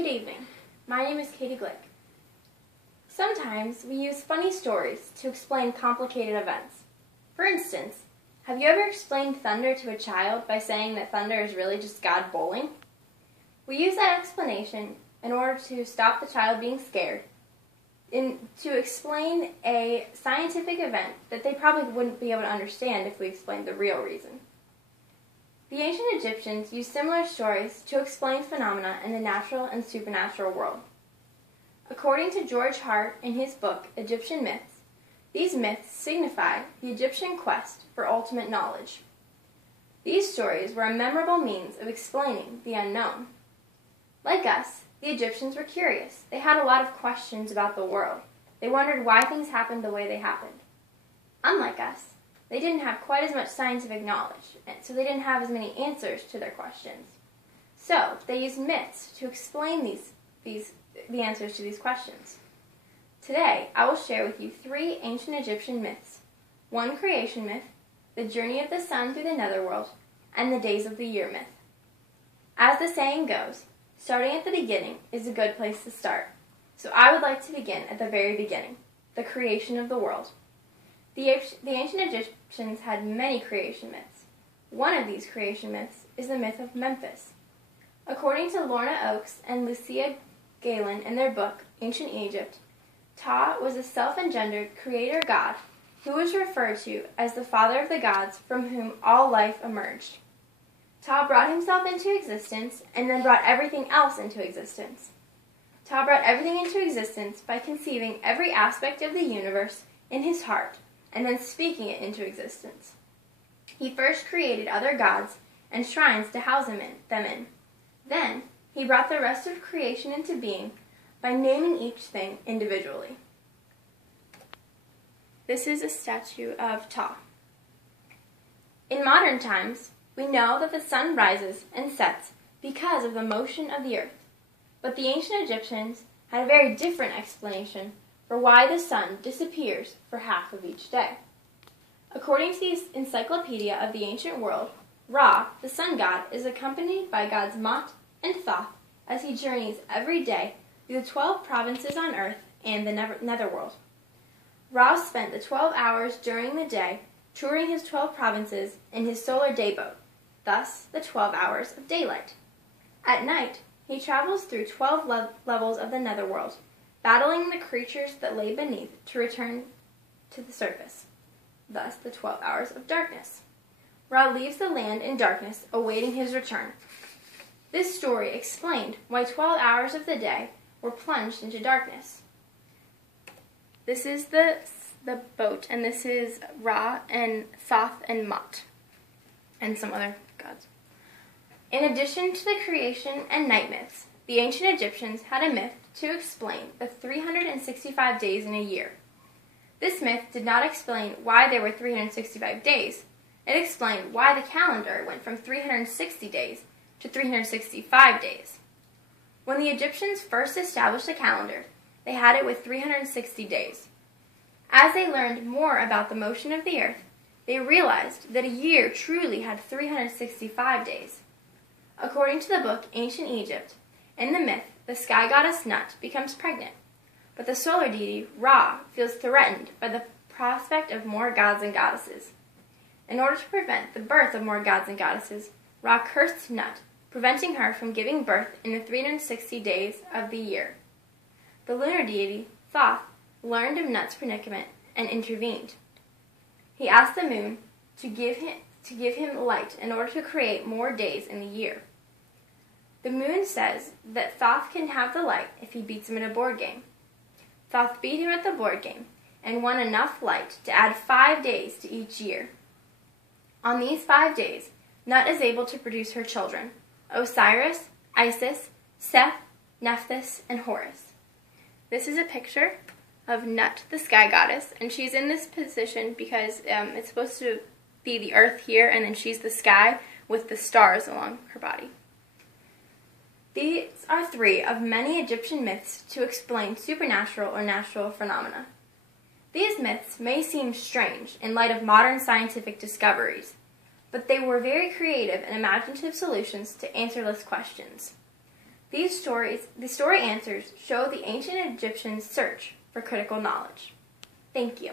Good evening. My name is Kaity. Sometimes we use funny stories to explain complicated events. For instance, have you ever explained thunder to a child by saying that thunder is really just God bowling? We use that explanation in order to stop the child being scared and to explain a scientific event that they probably wouldn't be able to understand if we explained the real reason. The ancient Egyptians used similar stories to explain phenomena in the natural and supernatural world. According to George Hart in his book, Egyptian Myths, these myths signify the Egyptian quest for ultimate knowledge. These stories were a memorable means of explaining the unknown. Like us, the Egyptians were curious. They had a lot of questions about the world. They wondered why things happened the way they happened. Unlike us, they didn't have quite as much scientific knowledge, and so they didn't have as many answers to their questions. So they used myths to explain the answers to these questions. Today, I will share with you 3 ancient Egyptian myths: one creation myth, the journey of the sun through the netherworld, and the days of the year myth. As the saying goes, starting at the beginning is a good place to start. So I would like to begin at the very beginning, the creation of the world. The ancient Egyptians had many creation myths. One of these creation myths is the myth of Memphis. According to Lorna Oakes and Lucia Galen in their book, Ancient Egypt, Ptah was a self-engendered creator god who was referred to as the father of the gods from whom all life emerged. Ptah brought himself into existence and then brought everything else into existence. Ptah brought everything into existence by conceiving every aspect of the universe in his heart and then speaking it into existence. He first created other gods and shrines to house them in. Then, he brought the rest of creation into being by naming each thing individually. This is a statue of Ptah. In modern times, we know that the sun rises and sets because of the motion of the earth, but the ancient Egyptians had a very different explanation for why the sun disappears for half of each day. According to the Encyclopedia of the Ancient World, Ra, the sun god, is accompanied by gods Mot and Thoth as he journeys every day through the 12 provinces on earth and the netherworld. Ra spent the 12 hours during the day touring his 12 provinces in his solar day boat, thus the 12 hours of daylight. At night, he travels through 12 levels of the netherworld, battling the creatures that lay beneath to return to the surface, thus the 12 hours of darkness. Ra leaves the land in darkness, awaiting his return. This story explained why 12 hours of the day were plunged into darkness. This is the boat, and this is Ra and Thoth and Mot, and some other gods. In addition to the creation and night myths, the ancient Egyptians had a myth to explain the 365 days in a year. This myth did not explain why there were 365 days. It explained why the calendar went from 360 days to 365 days. When the Egyptians first established the calendar, they had it with 360 days. As they learned more about the motion of the earth, they realized that a year truly had 365 days. According to the book Ancient Egypt, in the myth, the sky goddess Nut becomes pregnant, but the solar deity Ra feels threatened by the prospect of more gods and goddesses. In order to prevent the birth of more gods and goddesses, Ra cursed Nut, preventing her from giving birth in the 360 days of the year. The lunar deity Thoth learned of Nut's predicament and intervened. He asked the moon to give him light in order to create more days in the year. The moon says that Thoth can have the light if he beats him in a board game. Thoth beat him at the board game and won enough light to add 5 days to each year. On these 5 days, Nut is able to produce her children, Osiris, Isis, Seth, Nephthys, and Horus. This is a picture of Nut, the sky goddess, and she's in this position because it's supposed to be the earth here, and then she's the sky with the stars along her body. These are 3 of many Egyptian myths to explain supernatural or natural phenomena. These myths may seem strange in light of modern scientific discoveries, but they were very creative and imaginative solutions to answerless questions. The story answers show the ancient Egyptians' search for critical knowledge. Thank you.